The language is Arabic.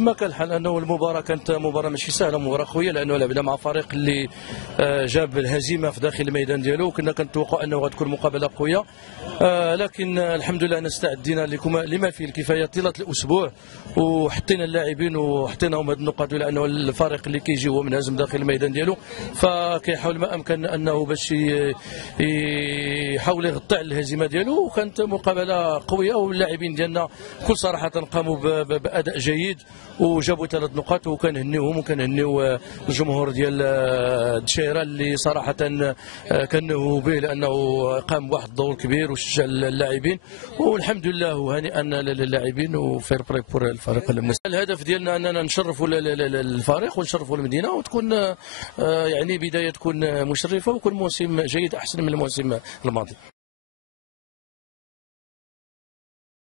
كما كان الحال انه المباراه كانت مباراه ماشي سهله، مباراه قويه، لانه لعبنا مع فريق اللي جاب الهزيمه في داخل الميدان ديالو، وكنا كنتوقع انه غتكون مقابله قويه. لكن الحمد لله استعدينا لما فيه الكفايه طيله الاسبوع، وحطينا اللاعبين وحطيناهم هذه النقاط، لانه الفريق اللي كيجي هو منهزم داخل الميدان ديالو، فكيحاول ما امكن انه باش يحاول يغطي على الهزيمه ديالو. وكانت مقابله قويه، واللاعبين ديالنا بكل صراحه قاموا باداء جيد وجابوا 3 نقاط، وكنهنيوهم وكنهنيو الجمهور ديال الدشيره اللي صراحه كنهوا به، لانه قام بواحد الدور كبير وشجع اللاعبين، والحمد لله وهنيئا للاعبين وفير بلاي بور الفريق المنافس. الهدف ديالنا اننا نشرفوا الفريق ونشرفوا المدينه، وتكون يعني بدايه تكون مشرفه، ويكون موسم جيد احسن من الموسم الماضي.